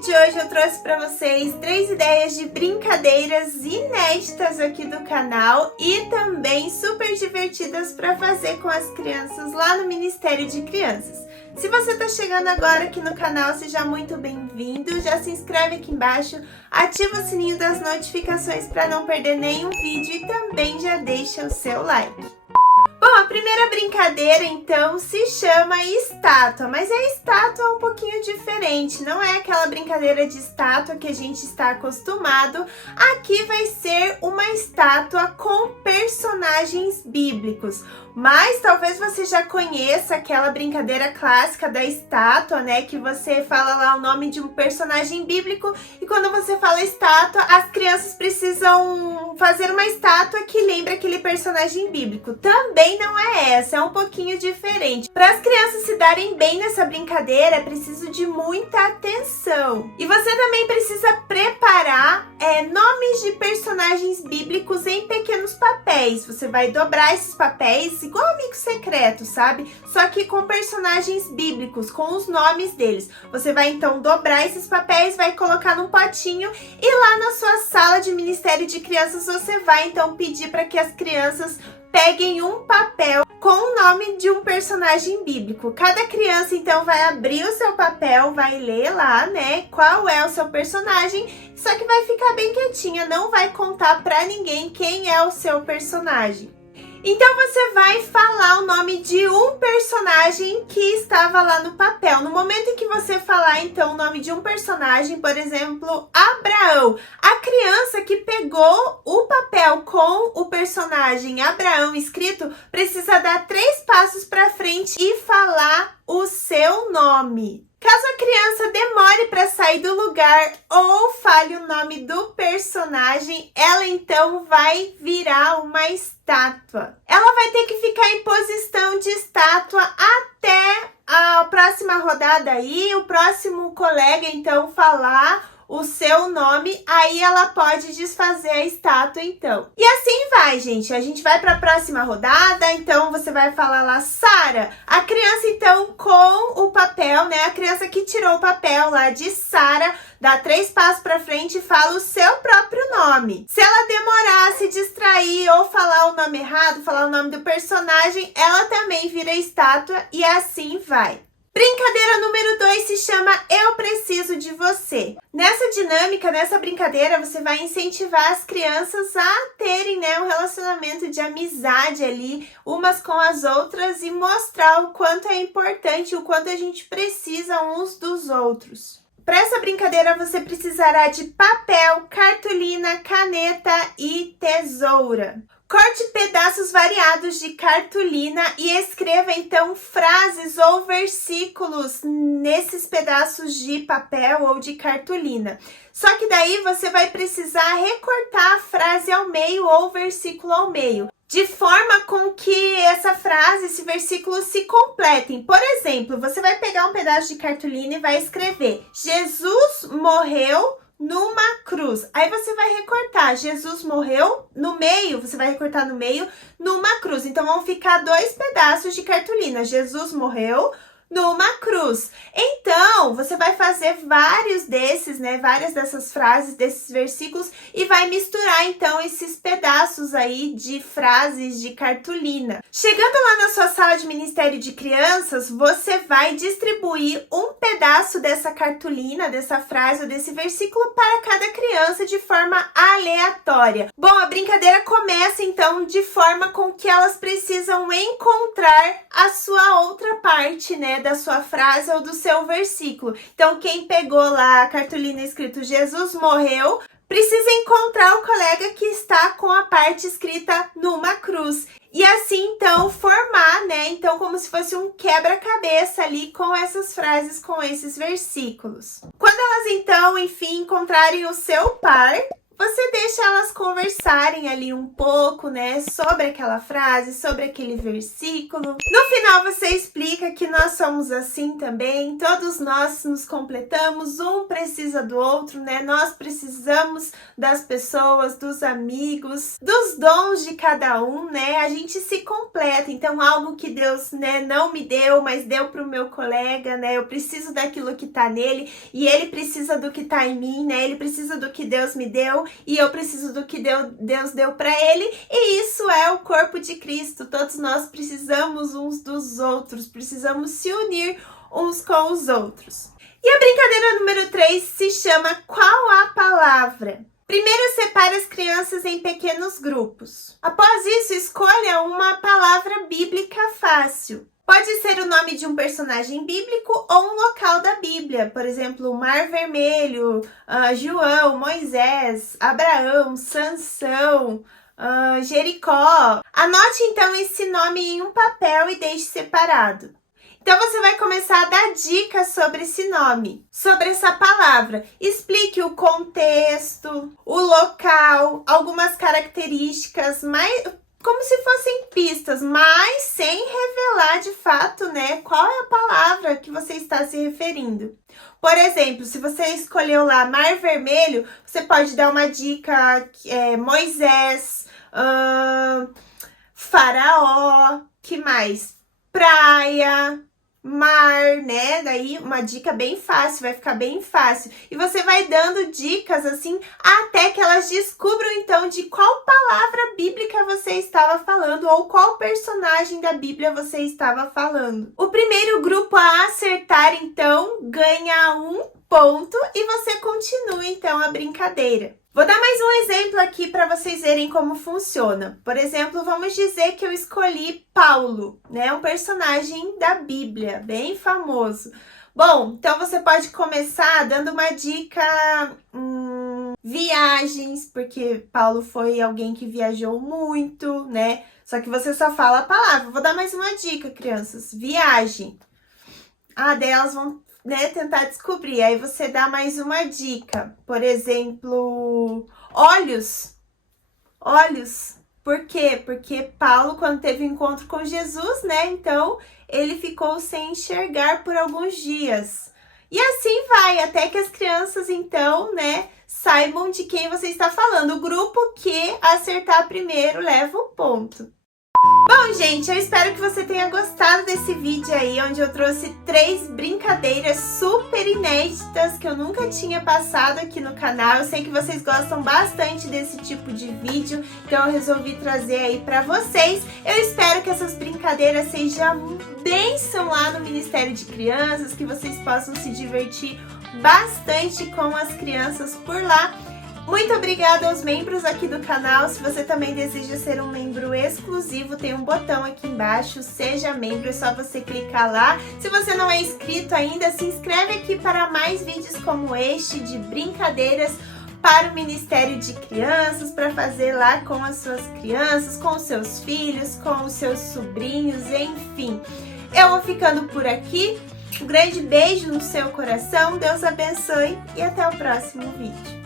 vídeo de hoje eu trouxe para vocês 3 ideias de brincadeiras inéditas aqui do canal e também super divertidas para fazer com as crianças lá no Ministério de Crianças. Se você está chegando agora aqui no canal, seja muito bem-vindo, já se inscreve aqui embaixo, ativa o sininho das notificações para não perder nenhum vídeo e também já deixa o seu like. Bom, a primeira brincadeira, então, se chama estátua, mas a estátua um pouquinho diferente, não é aquela brincadeira de estátua que a gente está acostumado. Aqui vai ser uma estátua com personagens bíblicos, mas talvez você já conheça aquela brincadeira clássica da estátua, né, que você fala lá o nome de um personagem bíblico e quando você fala estátua, as crianças precisam fazer uma estátua que lembra aquele personagem bíblico. Também não é essa, é um pouquinho diferente. Para as crianças se darem bem nessa brincadeira, é preciso de muita atenção. E você também precisa preparar nomes de personagens bíblicos em pequenos papéis. Você vai dobrar esses papéis, igual Amigo Secreto, sabe? Só que com personagens bíblicos, com os nomes deles. Você vai então dobrar esses papéis, vai colocar num potinho e lá na sua sala de Ministério de Crianças você vai então pedir para que as crianças peguem um papel com o nome de um personagem bíblico. Cada criança, então, vai abrir o seu papel, vai ler lá, né, qual é o seu personagem, só que vai ficar bem quietinha, não vai contar pra ninguém quem é o seu personagem. Então, você vai falar o nome de um personagem que estava lá no papel. No momento em que você falar, então, o nome de um personagem, por exemplo, Abraão, a criança que pegou o papel com o personagem Abraão escrito, precisa dar 3 passos para frente e falar o seu nome. Caso a criança demore para sair do lugar ou fale o nome do personagem, ela então vai virar uma estátua. Ela vai ter que ficar em posição de estátua até a próxima rodada aí, o próximo colega então falar o seu nome, aí ela pode desfazer a estátua então. E assim vai, gente. A gente vai para a próxima rodada, então você vai falar lá, Sara. A criança então com o papel, né? A criança que tirou o papel lá de Sara, dá 3 passos para frente e fala o seu próprio nome. Se ela demorar, se distrair ou falar o nome errado, falar o nome do personagem, ela também vira estátua e assim vai. Brincadeira número 2 se chama Eu Preciso de Você. Nessa dinâmica, nessa brincadeira, você vai incentivar as crianças a terem, né, um relacionamento de amizade ali, umas com as outras e mostrar o quanto é importante, o quanto a gente precisa uns dos outros. Para essa brincadeira, você precisará de papel, cartolina, caneta e tesoura. Corte pedaços variados de cartolina e escreva então frases ou versículos nesses pedaços de papel ou de cartolina. Só que daí você vai precisar recortar a frase ao meio ou o versículo ao meio, de forma com que essa frase, esse versículo se completem. Por exemplo, você vai pegar um pedaço de cartolina e vai escrever: Jesus morreu numa cruz. Aí você vai recortar, Jesus morreu no meio, você vai recortar no meio, numa cruz. Então, vão ficar 2 pedaços de cartolina. Jesus morreu numa cruz. Então, você vai fazer vários desses, né? Várias dessas frases, desses versículos e vai misturar, então, esses pedaços aí de frases de cartolina. Chegando lá na sua sala de Ministério de Crianças, você vai distribuir um pedaço dessa cartolina, dessa frase ou desse versículo para cada criança de forma aleatória. Bom, a brincadeira começa, então, de forma com que elas precisam encontrar a sua outra parte, né, da sua frase ou do seu versículo. Então, quem pegou lá a cartolina escrito Jesus morreu, precisa encontrar o colega que está com a parte escrita numa cruz. E assim, então, formar, né? Então, como se fosse um quebra-cabeça ali com essas frases, com esses versículos. Quando elas, então, enfim, encontrarem o seu par, você deixa elas conversarem ali um pouco, né, sobre aquela frase, sobre aquele versículo. No final você explica que nós somos assim também, todos nós nos completamos, um precisa do outro, né? Nós precisamos das pessoas, dos amigos, dos dons de cada um, né? A gente se completa. Então, algo que Deus, né, não me deu, mas deu pro meu colega, né? Eu preciso daquilo que tá nele e ele precisa do que tá em mim, né? Ele precisa do que Deus me deu e eu preciso do que Deus deu para ele, e isso é o corpo de Cristo. Todos nós precisamos uns dos outros, precisamos se unir uns com os outros. E a brincadeira número 3 se chama Qual a Palavra? Primeiro, separe as crianças em pequenos grupos. Após isso, escolha uma palavra bíblica fácil. Pode ser o nome de um personagem bíblico ou um local da Bíblia. Por exemplo, o Mar Vermelho, João, Moisés, Abraão, Sansão, Jericó. Anote então esse nome em um papel e deixe separado. Então você vai começar a dar dicas sobre esse nome, sobre essa palavra. Explique o contexto, o local, algumas características, como se fossem pistas, mas sem revelar de fato, né, qual é a palavra que você está se referindo. Por exemplo, se você escolheu lá Mar Vermelho, você pode dar uma dica, Moisés, Faraó, que mais? Praia, mar, né? Daí uma dica bem fácil, vai ficar bem fácil. E você vai dando dicas assim até que elas descubram então de qual palavra bíblica você estava falando ou qual personagem da Bíblia você estava falando. O primeiro grupo a acertar então ganha 1 ponto e você continua então a brincadeira. Vou dar mais um exemplo aqui para vocês verem como funciona. Por exemplo, vamos dizer que eu escolhi Paulo, né? Um personagem da Bíblia, bem famoso. Bom, então você pode começar dando uma dica, viagens, porque Paulo foi alguém que viajou muito, né? Só que você só fala a palavra. Vou dar mais uma dica, crianças. Viagem. Daí elas vão, né, tentar descobrir. Aí você dá mais uma dica. Por exemplo, olhos. Olhos. Por quê? Porque Paulo, quando teve um encontro com Jesus, né, então ele ficou sem enxergar por alguns dias. E assim vai, até que as crianças, então, né, saibam de quem você está falando. O grupo que acertar primeiro leva o ponto. Bom, gente, eu espero que você tenha gostado desse vídeo aí, onde eu trouxe 3 brincadeiras super inéditas que eu nunca tinha passado aqui no canal. Eu sei que vocês gostam bastante desse tipo de vídeo, então eu resolvi trazer aí pra vocês. Eu espero que essas brincadeiras sejam bênção lá no Ministério de Crianças, que vocês possam se divertir bastante com as crianças por lá. Muito obrigada aos membros aqui do canal. Se você também deseja ser um membro exclusivo, tem um botão aqui embaixo, seja membro, é só você clicar lá. Se você não é inscrito ainda, se inscreve aqui para mais vídeos como este, de brincadeiras para o Ministério de Crianças, para fazer lá com as suas crianças, com os seus filhos, com os seus sobrinhos, enfim. Eu vou ficando por aqui. Um grande beijo no seu coração, Deus abençoe e até o próximo vídeo.